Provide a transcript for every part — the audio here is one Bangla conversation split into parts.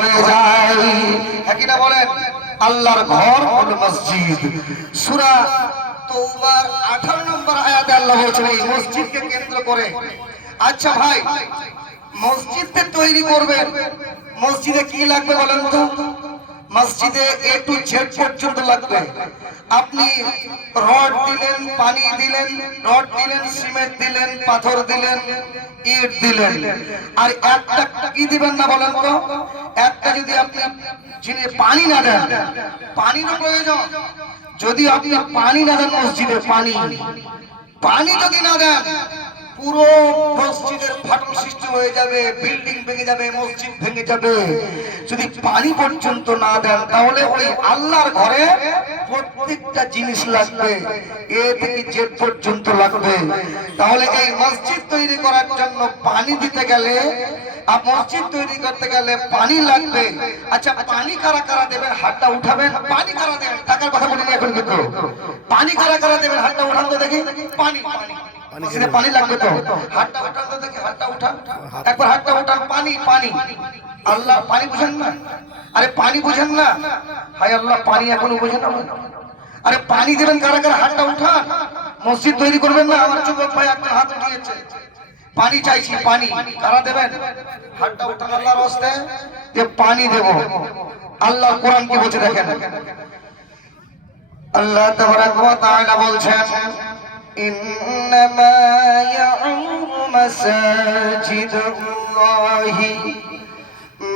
হয়ে যায়। একই না বলেন? আল্লাহর ঘর হলো মসজিদ। সূরা তওবার 18 নম্বর আয়াতে আল্লাহ বলেছেন এই মসজিদকে কেন্দ্র করে। আচ্ছা ভাই, মসজিদকে তৈরি করবেন, মসজিদে কি লাগবে বলেন তো? মসজিদে এ টু জেড পর্যন্ত লাগবে। আপনি রড দিলেন, পানি দিলেন, রড দিলেন, সিমেন্ট দিলেন, পাথর দিলেন, ইট দিলেন, আর একটা কি দিবেন না বলেন তো? একটা যদি আপনি পানি না দেন, পানিরও প্রয়োজন। যদি আপনি পানি না দেন মসজিদে, পানি যদি না দেন, পুরো মসজিদের ফাটল সৃষ্টি হয়ে যাবে, বিল্ডিং ভেঙে যাবে, মসজিদ ভেঙে যাবে। যদি পানি পর্যন্ত না দেন, তাহলে ওই আল্লাহর ঘরে প্রত্যেকটা জিনিস লাগবে, এ থেকে জেড পর্যন্ত লাগবে। তাহলে এই মসজিদ তৈরি করার জন্য পানি দিতে গেলে, মসজিদ তৈরি করতে গেলে পানি লাগবে। আচ্ছা, পানি কারা কারা দেবেন? হাতটা উঠাবেন। পানি কারা দেবেন? টাকার কথা বলিনি এখন, কিন্তু পানি কারা কারা দেবেন? হাতটা উঠান তো দেখি। পানি পানি লাগবে তো? হাতটা উঠান তো দেখি, হাতটা উঠান একবার, হাতটা উঠান। পানি পানি আল্লাহ পানি বুঝেন না? আরে পানি বুঝেন না? হায় আল্লাহ, পানি এখনো বুঝেন না? আরে পানি দেবেন কারা কারা? হাতটা উঠান। মসজিদ তৈরি করবেন না? আমার যুবক ভাই একটা হাত উঠিয়েছে, পানি চাইছি। পানি কারা দেবেন? হাতটা উঠান আল্লাহর রাস্তায়, যে পানি দেব। আল্লাহ কোরআন কি বলছে দেখেন। আল্লাহ তাবারাকা ওয়া তাআলা বলছেন, ইন্নামা ইয়া'মুরু মাসাজিদাল্লাহি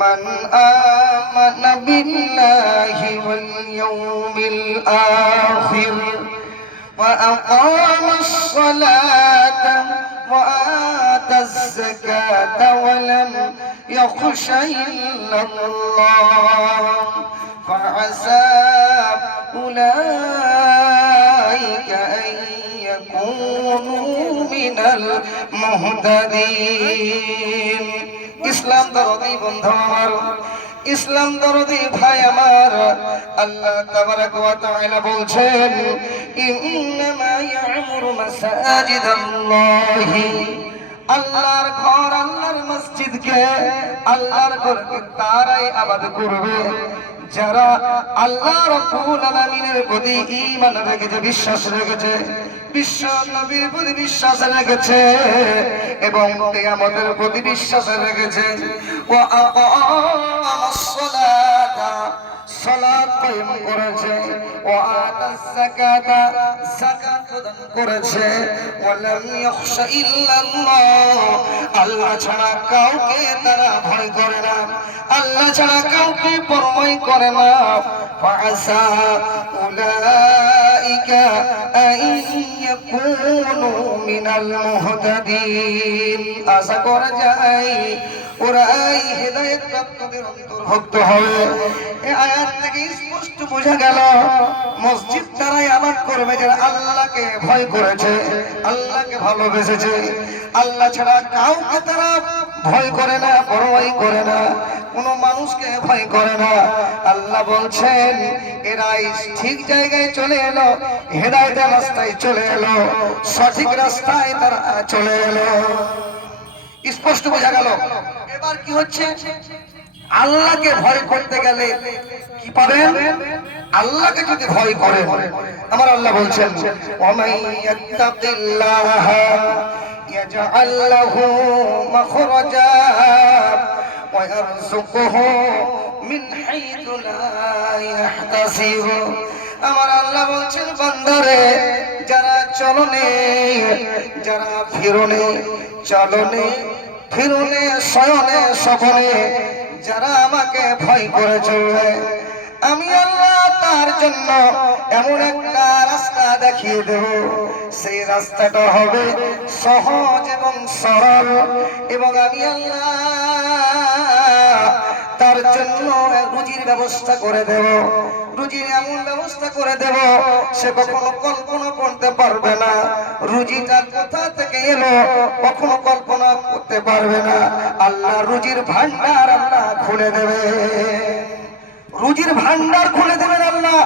মান আমানা বিল্লাহি ওয়াল ইয়াউমিল আখির ওয়া আকামাস সালাতা ওয়া আতাজ যাকাতা ওয়া লাম ইয়াখশা ইল্লাল্লাহ ফাআসা উলাইকা আন ইয়াকুনু মিনাল মুহতাদিন। ইসলাম দরদি বন্ধু আমার, ইসলাম দরদি ভাই আমার, আল্লাহ তাবারাকা ওয়া তাআলা বলছেন, ইন্নামা ইয়া'মুরু মাসাজিদাল্লাহি, আল্লাহর ঘর, আল্লাহর মসজিদকে, আল্লাহর ঘরকে তারাই আবাদ করবে যারা আল্লাহ রাব্বুল আলামিনের প্রতি ঈমান রেখেছে, বিশ্বাস রেখেছে, বিশ্ব নবীর প্রতি বিশ্বাস রেখেছে এবং কিয়ামতের প্রতি বিশ্বাস রেখেছে। ওয়া আকামাস সালাতা, সালাত কায়েম করেছে, ওয়া আতাস যাকাতা, যাকাত প্রদান করেছে, ওয়া লাম ইয়াখশা ইল্লাল্লাহ, আল্লাহ ছাড়া কাউকে তারা ভয় করে না, আল্লাহ ছাড়া কাউকে পরোয়া করে না। ফাআসা উলাইকা আন ইয়াকুনু মিনাল মুহতাদিন, আশা করা যায় ওরাই হেদায়েত প্রাপ্তদের অন্তর্ভুক্ত হবে। এই আয়াত থেকে স্পষ্ট বোঝা গেল মসজিদ তারাই আবাদ করবে যারা আল্লাহকে ভয় করেছে, আল্লাহকে ভালোবেসেছে, আল্লাহ ছাড়া কাউকে তারা ভয় করে না, পরোয়াই করে না, কোন মানুষকে ভয় করে না। আল্লাহ বলছেন এরাই ঠিক জায়গায় চলে এলো, হেদায়েতের রাস্তায় চলে এলো, সঠিক রাস্তায় তারা চলে এলো। স্পষ্ট বোঝা গেল। এবার কি হচ্ছে? আল্লাহকে ভয় করতে গেলে কি পাবেন? আল্লাহকে যদি ভয় করেন, আমার আল্লাহ বলছেন, ওয়ামান ইয়াত্তাকিল্লাহ ইয়াজআল লাহু মাখরাজা ওয়া ইয়ারযুকুহু মিন হাইথু লা ইয়াহতাসিব। আমার আল্লাহ বলছেন, বান্দারে, যারা চলনে, যারা ফিরনে, চলনে ফিরনে, শয়নে স্বপনে যারা আমাকে ভয় করে চলবে, আমি আল্লাহ তার জন্য এমন একটা রাস্তা দেখিয়ে দেব, সেই রাস্তাটা হবে সহজ এবং সরল, এবং আমি আল্লাহ তার জন্য রুজির ব্যবস্থা করে দেব, রুজির এমন ব্যবস্থা করে দেব সে কখনো কল্পনা করতে পারবে না। রুজিটা কোথা থেকে এলো কখনো কল্পনা করতে পারবে না। আল্লাহ রুজির ভান্ডার আল্লাহ খুলে দেবে, রুজির ভান্ডার খুলে দেবেন আল্লাহ,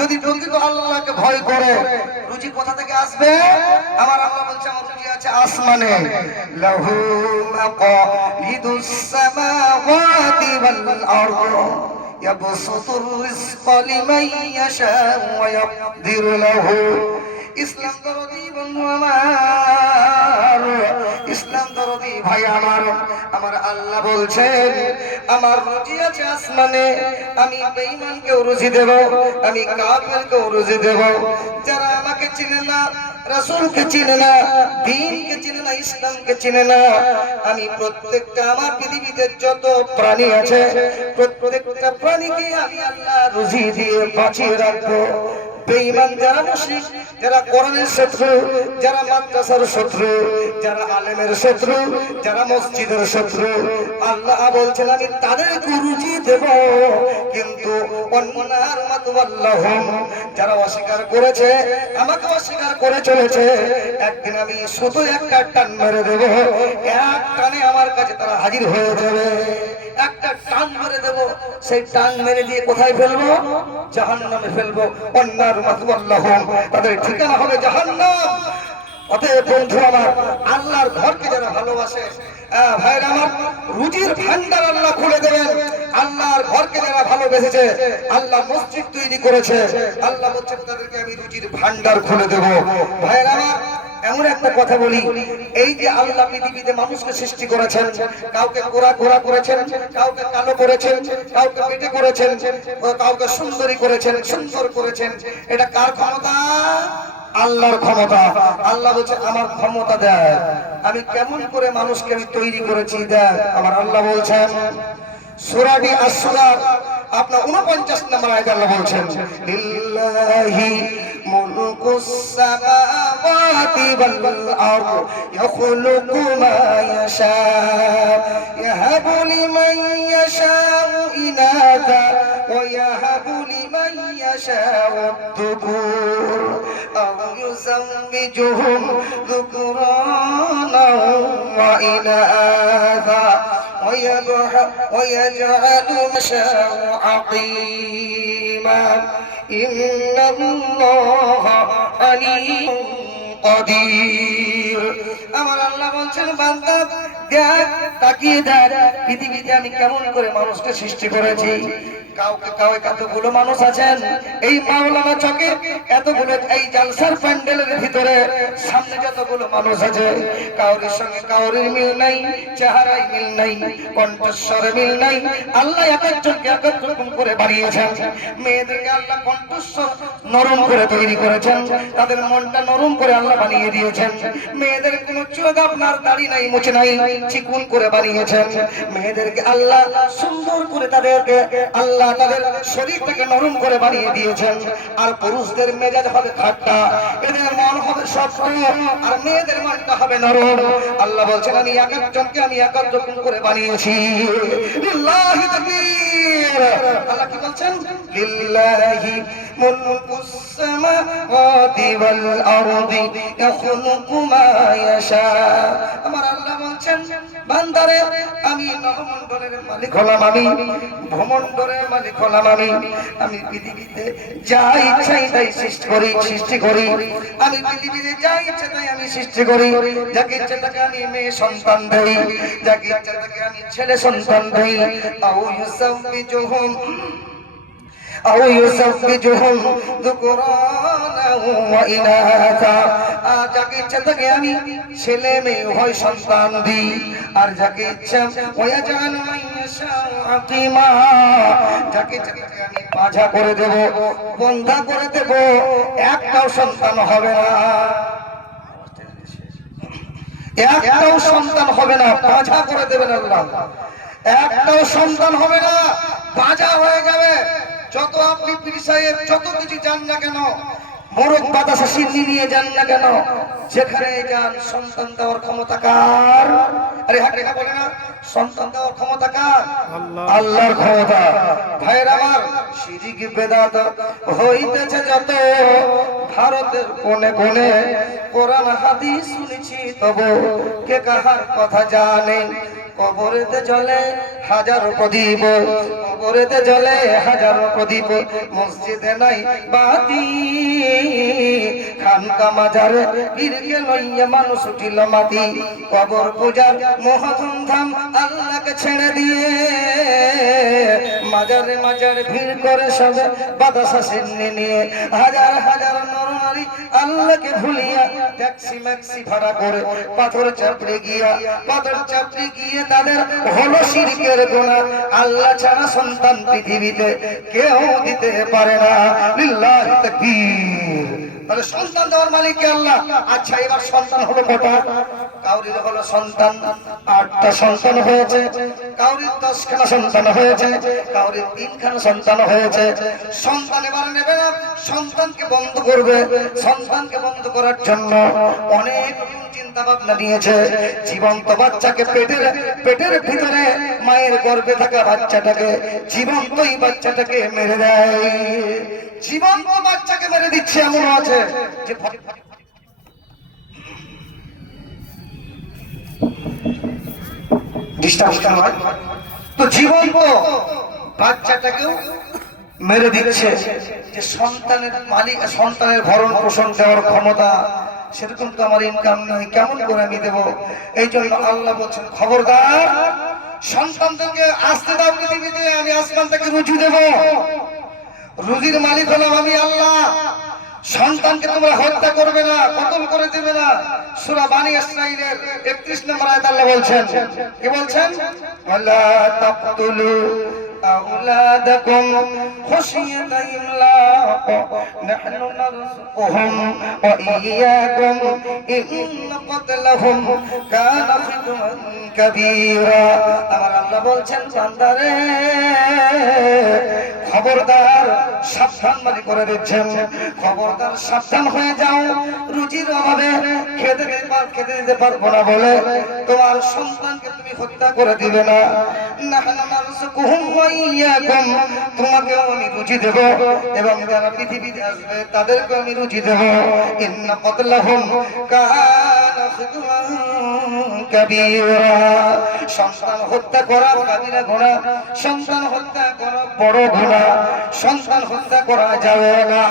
যদি প্রকৃত আল্লাহকে ভয় করে। রুজি কোথা থেকে আসবে? আমার আল্লাহ বলছে আমার রুজি আছে আসমানে। লাহু মাকালিদুস সামাওয়াতি ওয়াল আরদ ইয়াবসুতুর রিজকা লিমান ইয়াশাউ ওয়া ইয়াকদিরু লাহু। ইসলাম দরদি বন্ধু আমার, ইসলাম দরদি ভাই আমার, আমার আল্লাহ বলছেন আমার রুজি আছে আসমানে। আমি বেঈমানকেও রুজি দেব, আমি কাফেরকেও রুজি দেব। যারা আমাকে চিনে না, রাসূলকে চিনে না, দ্বীনকে চিনে না, ইসলামকে চিনে না, আমি প্রত্যেকটা আমার পৃথিবীতে যত প্রাণী আছে প্রত্যেকটা প্রাণীকে আমি আল্লাহ রুজি দিয়ে বাঁচিয়ে রাখবো। বেঈমান যারা মুশরিক, যারা কোরআনের শত্রু, যারা মাদ্রাসার শত্রু, যারা আলেমের শত্রু, যারা মসজিদের শত্রু, আল্লাহ বলছেন আমি তাদেরকে রুজি দেব। কিন্তু অন্যার মাতওয়াল্লাহুম, যারা অস্বীকার করেছে, আমাকে অস্বীকার করে চলেছে, একদিন আমি শুধু একটা টান মেরে দেব, এক টানে আমার কাছে তারা হাজির হয়ে যাবে। একটা টান মেরে দেব, সেই টান মেরে দিয়ে কোথায় ফেলবো? জাহান্নামে ফেলবো। অন্যার মাতওয়াল্লাহুম, তাদের ঠিকানা হবে জাহান্নাম। অতএব বন্ধু আমার, আল্লাহর ঘরকে যারা ভালোবাসে, ভাইরা আমার, রুজির ভান্ডার আল্লাহ খুলে দেবেন। আল্লাহর ঘরকে যারা ভালোবেসেছে, আল্লাহ মসজিদ তৈরি করেছে, আল্লাহ বলছেন তাদেরকে আমি রুজির ভান্ডার খুলে দেব। ভাইরা আমার, এমন একটা কথা বলি, এই যে আল্লাহ পৃথিবীতে মানুষকে সৃষ্টি করেছেন, কাউকে গোরা গোরা করেছেন, কাউকে কালো করেছেন, কাউকে পেটে করেছেন, কাউকে সুন্দরী করেছেন, সুন্দর করেছেন, এটা কার ক্ষমতা? আল্লাহর ক্ষমতা। আল্লাহ বলছে আমার ক্ষমতা দেয়, আমি কেমন করে মানুষকে আমি তৈরি করেছি দেয়। আমার আল্লাহ বলছেন সূরাটি আস-সূরা আপনার 49 নম্বর আয়াতে আল্লাহ বলছেন লিল্লাহি মুলকুস সামাওয়াতি ওয়াল আরদ ইয়াখলুকু মা ইয়াশা ইয়াহাবু লিমান ইয়াশাউ ইনাথা ওয়া ইয়াহাবু লিমান ইয়াশাউ আদ-দুকুর আও ইউযাওwijuhum যুকরানা ওয়া ইনাথা ويجعل مشاء عقيما إن الله عليم قدير। আমার আল্লাহ বলছেন বান্দা দেখ, তাকিয়ে দেখ পৃথিবীতে আমি কেমন করে মানুষকে সৃষ্টি করেছি। কাউকে কতগুলো মানুষ আছেন এই মাওলানা চকে, এতগুলো এই জালসার প্যান্ডেলের ভিতরে সামনে যতগুলো মানুষ আছে, কাউরির সঙ্গে কাউরির মিল নাই, চেহারায় মিল নাই, কণ্ঠস্বরে মিল নাই। আল্লাহ এক একজনকে এক এক রকম করে বানিয়েছেন। মেয়েদেরকে আল্লাহ কণ্ঠস্বর নরম করে তৈরি করেছেন, তাদের মনটা নরম করে আল্লাহ বানিয়ে দিয়েছেন। মেয়েদের কোনো চোখ আপনার দাড়ি নাই, মুছে নাই, চিকুন করে বানিয়েছেন। মেয়েদেরকে আল্লাহ সুন্দর করে তাদেরকে আল্লাহ তাদের শরীরটাকে নরম করে বানিয়ে দিয়েছেন। আর পুরুষদের মেজাজ হবে খাট্টা, এদের মন হবে শক্ত, আর মেয়েদের মনটা হবে নরম। আল্লাহ বলছেন আমি এক একজনকে আমি এক এক রকম করে বানিয়েছি। লিল্লাহি তাকবীর। আল্লাহ কি বলছেন? লিল্লাহি মুলকুস সামাওয়াতি ওয়াল আরদি ইয়াখলুকু মা ইয়াশা। আমার আল্লাহ বলছেন বান্দারে আমি নবমণ্ডলের মালিক হলাম, আমি ভূমণ্ডলের মালিক হলাম, আমি পৃথিবীতে যা ইচ্ছা তাই সৃষ্টি করি। আমি পৃথিবীতে যা ইচ্ছা তাই আমি সৃষ্টি করি। যাকে ইচ্ছা তাকে আমি মেয়ে সন্তান দেই, যাকে ইচ্ছা তাকে আমি ছেলে সন্তান দেই। আও ইউসাব্বিজুহুম যুকরানা ওয়া ইনাথা। যাকে ইচ্ছা তাকে আমি ছেলে মেয়ে উভয় সন্তান দিই, আর যাকে ইচ্ছা ওয়ায়াজালু মান ইয়াশাউ আকিমা, যাকে ইচ্ছা তাকে আমি পাঁজা করে দেব, বন্ধা করে দেব, একটাও সন্তান হবে না, একটাও সন্তান হবে না, পাঁজা করে দেবেন আল্লাহ। একটাও সন্তান হবে না, পাঁজা হয়ে যাবে। যত আপনি পীর সাহেব যত কিছু জান না কেন, মোরগ বাতাসা সিদ্ধি নিয়ে যান না কেন, যেখানে যান সন্তান দেওয়ার ক্ষমতা কার? আরে হাট রেখা বলে না সন্তান দেওয়ার ক্ষমতা কার? আল্লাহর ক্ষমতা। ভাইয়ের আমার, শিরক বেদাত হইতেছে যত ভারতের কোণে কোণে, কোরআন হাদিস শুনেছি তবু কে কাহার কথা জানে। কবরেতে জ্বলে হাজার প্রদীপ, কবরেতে জ্বলে হাজারো প্রদীপ, মসজিদে নাই বাতি, খানকা মাজারে পীরকে লইয়া মানুষ উঠিল মাটি। কবর পূজার মহাধুমধাম আল্লাহকে ছেড়ে দিয়ে মাজারে মাজারে ভিড় করে সবে বাতাসা সিন্নি নিয়ে। হাজার হাজার নরনারী আল্লাহকে ভুলিয়া ট্যাক্সি ম্যাক্সি ভাড়া করে পাথর চাপড়ে গিয়ে তাদের হলো শিরকের গুনাহ। আল্লাহ ছাড়া সন্তান পৃথিবীতে কেউ দিতে পারে না। লিল্লাহি তাকবীর। তাহলে সন্তান দেওয়ার মালিক কে? আল্লাহ। আচ্ছা, এবার সন্তান হলো কটা? কাউরির হলো সন্তান 8টা সন্তান হয়েছে, কাউরির 10খানা সন্তান হয়েছে, কাউরির 3খানা সন্তান হয়েছে। সন্তান এবার নেবে না, সন্তানকে বন্ধ করবে। সন্তানকে বন্ধ করার জন্য অনেক চিন্তা ভাবনা নিয়েছে। জীবন্ত বাচ্চাকে পেটের ভিতরে মায়ের গর্ভে থাকা বাচ্চাটাকে, জীবন্তই বাচ্চাটাকে মেরে দেয়। জীবন্ত বাচ্চাকে মেরে দিচ্ছে। এমন আছে যে তো জীবন্ত বাচ্চাটাকেও মেরে দিচ্ছে। যে সন্তানের মালিক, সন্তানের ভরণ পোষণ দেওয়ার ক্ষমতা সেরকম তো আমার ইনকাম নাই, কেমন করে আমি দেবো? এই জন্য আল্লাহ বলছেন, খবরদার সন্তানদেরকে আসতে দাও পৃথিবীতে, আমি আসমান থেকে রুজি দেব। রুজির মালিক হলাম আমি আল্লাহ। সন্তানকে তোমরা হত্যা করবে না, কতল করে দেবে না। সূরা বানী ইসরাঈলের 31 নম্বর আয়াত আল্লাহ বলছেন, কি বলছেন? ওয়ালা তাকতুলু আওলাদাকুম খুশিয়াতা ইমলাক নাহনু নারযুকুহুম ওয়া ইয়্যাকুম ইন্না কতলাহুম কানা খিতমান কাবীরা। আমার আল্লাহ বলছেন, বান্দারে খবরদার, সাবধান করে দিচ্ছেন, খবরদার সাবধান হয়ে যাও। রুজির অভাবে খেতে দিতে পারবো না বলে তোমার সন্তানকে তুমি হত্যা করে দিবে না। নাহনু নারযুকুহুম ওয়া ইয়্যাকুম, তোমাকেও আমি রুজি দেব এবং যারা পৃথিবীতে আসবে তাদেরকে আমি রুজি দেব। ইন্না কতলাহুম কানা খিতমান কাবীরা। সন্তান হত্যা করা কাবিরা গুনাহ, সন্তান হত্যা করা বড় গুনাহ। সন্তান হত্যা করা যাবে না,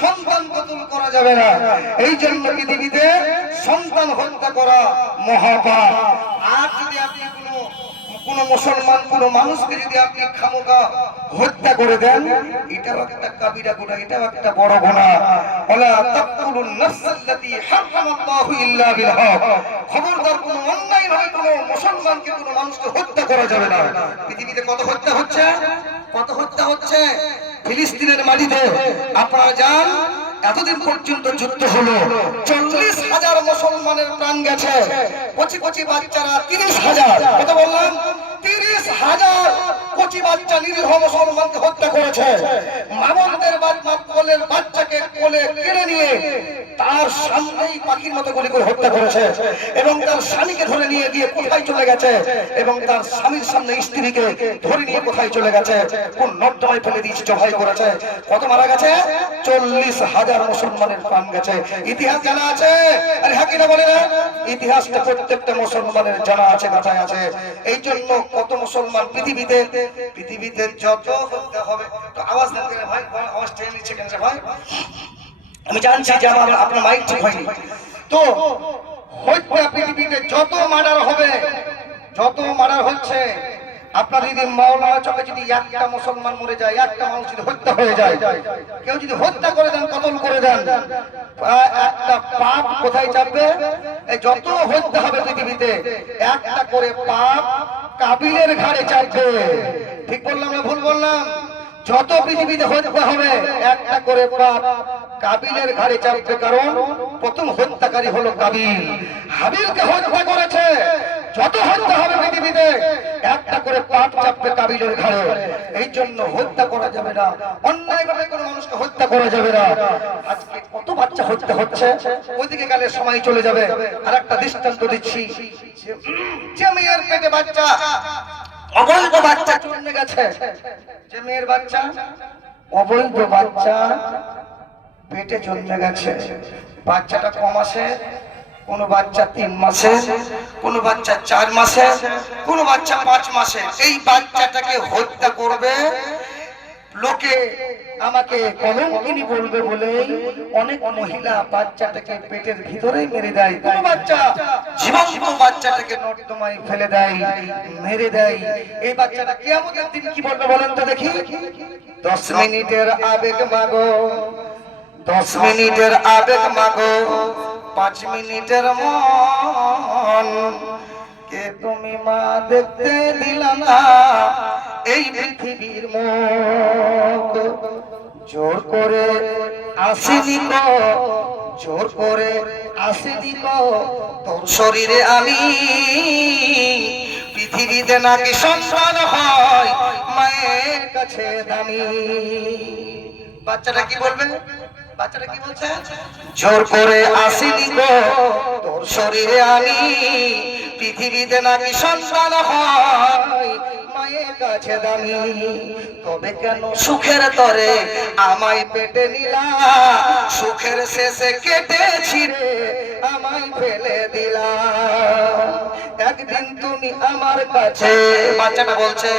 সন্তান কতল করা যাবে না। এই জন্য পৃথিবীতে সন্তান হত্যা করা মহাপাপ। আর যদি আপনি কোন মুসলমান কোন মানুষকে যদি আপনি খামোখা হত্যা করে দেন, এটাও একটা কাবিরা গুনাহ, এটাও একটা বড় গুনাহ। ওয়ালা তাকতুলুন নাফসাল্লাতী হারামাল্লাহু ইল্লা বিল হক। খবরদার, কোন অন্যায় ভাবে কোন মুসলমানকে কোন মানুষকে হত্যা করা যাবে না। পৃথিবীতে কত হত্যা হচ্ছে, কত হত্যা হচ্ছে ফিলিস্তিনের মাটিতে। আপনারা জান, এতদিন পর্যন্ত যুদ্ধ হলো, 40,000 মুসলমানের প্রাণ গেছে। কচি কচি বাচ্চারা 30,000, কত বললাম? 30,000 কচি বাচ্চা নিরীহ মুসলমানকে হত্যা করেছে। মামনদের কোলের বাচ্চাকে কোলে কেড়ে নিয়ে তার সামনেই পাখির মতো গুলি করে হত্যা করেছে এবং তার স্বামীকে ধরে নিয়ে গিয়ে কোথায় চলে গেছে এবং তার স্বামীর সামনে স্ত্রীকে ধরে নিয়ে কোথায় চলে গেছে, কোন নর্দমায় ফেলে দিয়েছে, জবাই করেছে। কত মারা গেছে? 40,000 মুসলমানের প্রাণ গেছে। ইতিহাস জানা আছে? আরে হ্যাঁ কিনা বলে না? ইতিহাসটা প্রত্যেকটা মুসলমানের জানা আছে, মাথায় আছে। এই জন্য কত মুসলমান পৃথিবীতে যত হত্যা হবে। তো আওয়াজ দেন ভাই, আওয়াজ টেনে নিচ্ছে কেন ভাই? আমি জানছি যে আপনার মাইক ঠিক হয়নি। তো হত্যা পৃথিবীতে যত মার্ডার হবে, যত মার্ডার হচ্ছে, আপনার যদি মাওলানা চকে যদি একটা মুসলমান মরে যায়, একটা মানুষ যদি হত্যা হয়ে যায়, কেউ যদি হত্যা করে দেন, কতল করে দেন, একটা পাপ কোথায় চাপবে? এই যত হত্যা হবে পৃথিবীতে, একটা করে পাপ কাবিলের ঘাড়ে চাপবে। ঠিক বললাম না ভুল বললাম? যত পৃথিবীতে হত্যা হবে, একটা করে পাপ কাবিলের ঘাড়ে চাপবে। কারণ প্রথম হত্যাকারী হলো কাবিল, হাবিলকে হত্যা করেছে। যত হত্যা হবে পৃথিবীতে, একটা করে পাপ চাপবে কাবিলের ঘাড়ে। এই জন্য হত্যা করা যাবে না, অন্যায় ভাবে কোনো মানুষকে হত্যা করা যাবে না। আজকে কত বাচ্চা হত্যা হচ্ছে, ওইদিকে গেলে সময় চলে যাবে। আর একটা দৃষ্টান্ত দিচ্ছি, যে মেয়ের পেটে বাচ্চা, অবৈধ বাচ্চা জন্মে গেছে, যে মেয়ের বাচ্চা অবৈধ বাচ্চা পেটে জন্মে গেছে, বাচ্চাটা কম আসে, কোন বাচ্চা 3 মাসে, কোন বাচ্চা 4 মাসে, কোন বাচ্চা 5 মাসে। এই বাচ্চাটাকে হত্যা আমাকে কলঙ্কিনী বলবে বলেই অনেক মহিলা বাচ্চাটাকে পেটের ভিতরে মেরে দেয়। কোন বাচ্চা জীবন্ত বাচ্চাটাকে নর্দমায় ফেলে দেয়, মেরে দেয়। এই বাচ্চাটা কিয়ামতের দিন কি বলবে বলেন তো দেখি? 10 মিনিটের আবেগ মাগো, 10 মিনিটের আবেগ মাগো, 5 মিনিটের মন। কে তুমি মা দেখতে দিলা না এই পৃথিবীর মুখ? জোর করে আসিনি গো, জোর করে আসিনি গো তোর শরীরে আমি। পৃথিবীতে নাকি সন্তান হয় মায়ের কাছে দামি। বাচ্চাটা কি বলবে? বাচ্চাটা কি বলছে? জোর করে আসিনি গো তোর শরীরে আমি। পৃথিবীতে নাকি সন্তান হয় মায়ের কাছে দামি। তবে কেন সুখের তরে আমায় পেটে নিলা? সুখের শেষে কেটেছি রে আমায় ফেলে দিলা। একদিন তুমি আমার কাছে, বাচ্চাটা বলছে,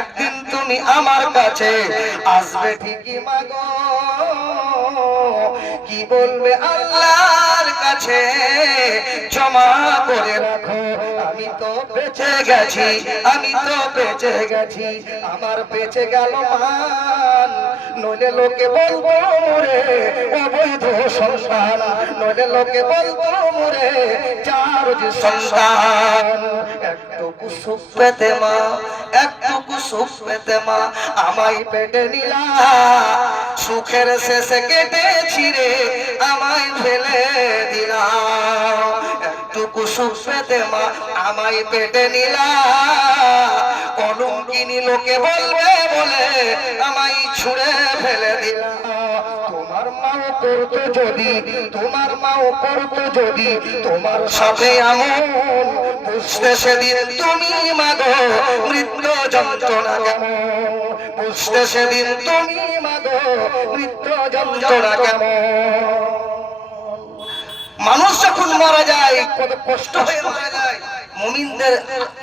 একদিন তুমি আমার কাছে আসবে ঠিকই মাগো। কি বলবে আল্লাহর কাছে জমা করে রাখো। আমি তো বেঁচে গেছি, আমি তো বেঁচে গেছি, আমার বেঁচে গেল মান। নইলে লোকে বলবো মোরে অবৈধ সন্তান, নইলে লোকে বলবো মোরে চার যে সন্তান। একটুকু সুখ পেতে মা, একটুকু সুখ পেতে মা আমায় পেটে নিলা। সুখের শেষে কেটেছি রে আমায় ফেলে দিলা। একটুকু সুখ পেতে মা আমায় পেটে নিলা। কলঙ্কিনী লোকে বলবে বলে আমায় ছুঁড়ে ফেলে দিলা। তোমার মাও করতো যদি, তোমার মাও করতো যদি তোমার সাথে এমন, বুঝতে সেদিন তুমি মাগো মৃত্যু যন্ত্রণা কেমন। বুঝতে সেদিন তুমি মাগো মৃত্যু যন্ত্রণা কেমন। মানুষ যখন মারা যায় কত কষ্ট হয়ে মারা যায়। মুমিনদের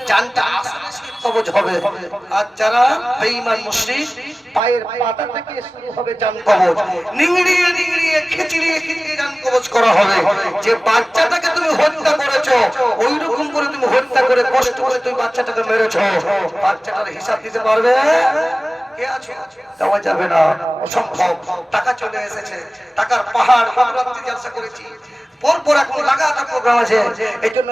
জানটা কবজ হবে, আর যারা বেঈমান মুশরিক পায়ের পাতা থেকে শুরু হবে জান কবজ। নিংড়িয়ে নিংড়িয়ে খিচড়িয়ে খিচড়িয়ে জান কবজ করা হবে। যে বাচ্চাটাকে তুমি হত্যা করেছো ওই রকম করে তুমি হত্যা করে কষ্ট করে তুমি বাচ্চাটাকে মেরেছো, বাচ্চাটার হিসাব দিতে পারবে কে আছে? দেওয়া যাবে না, অসম্ভব। টাকা চলে এসেছে, টাকার পাহাড় আমরা জলসা করেছি, পরপর এখন লাগাতার প্রোগ্রাম আছে। এই জন্য